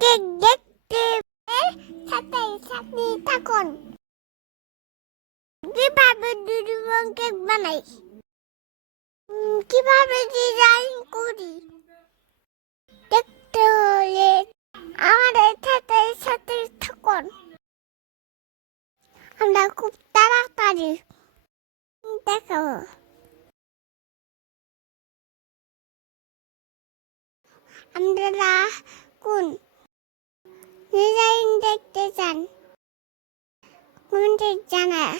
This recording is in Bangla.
কেক দেখতে সাথে সাথে থাকুন। কিভাবে ডোরিমন কেক বানাই, কিভাবে ডিজাইন করি দেখতে হলে আমাদের সাথে সাথে থাকুন। আমরা খুব তাড়াতাড়ি দেখাবো। আপনারা কোন ডিজাইন দেখতে চান কমেন্টে জানান।